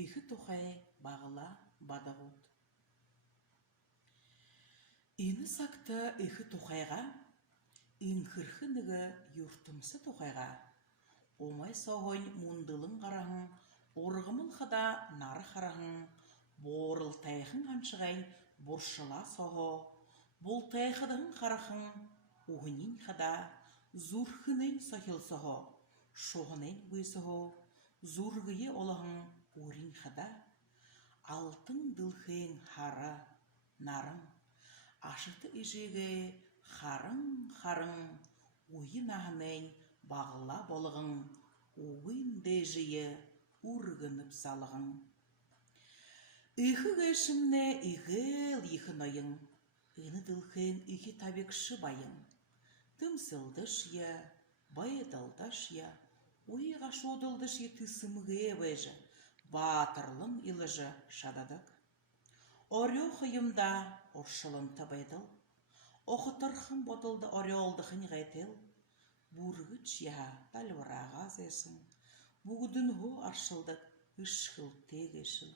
Ихы тухай бағыла бадығуд. Ины сакты ихы тухайға, инхырхыныгы юртымсы тухайға. Омай соғын мұндылың қарағын, орғымыл қыда нары қарағын, борыл тайқын қаншығайн бұршыла соғы, бұл тайқыдың қарақын, уғынин қыда, зурхынын соқыл соғы, шоғынын бұй соғы, зургые олығын урин қыда, алтын дылхын хары, нарым, ашыты ижеге харың-харың, уйын ағынын бағыла болығың, уйын дежие ургынып салығың. Ихы гешімне игел ихынайың, ины дылхын ихи табекші байың. Тымсылдыш я, байыдылдыш я, уйға шодылдыш я тысымге бәжі, батырлың илыжы шададық. Орё хыйымда оршылын табайдыл, оқытырхын бодылды орёлдықын ғайтел, бұрғыч я талвыраға зесін, бұғыдын ғо аршылдық үшхіл тегешіл.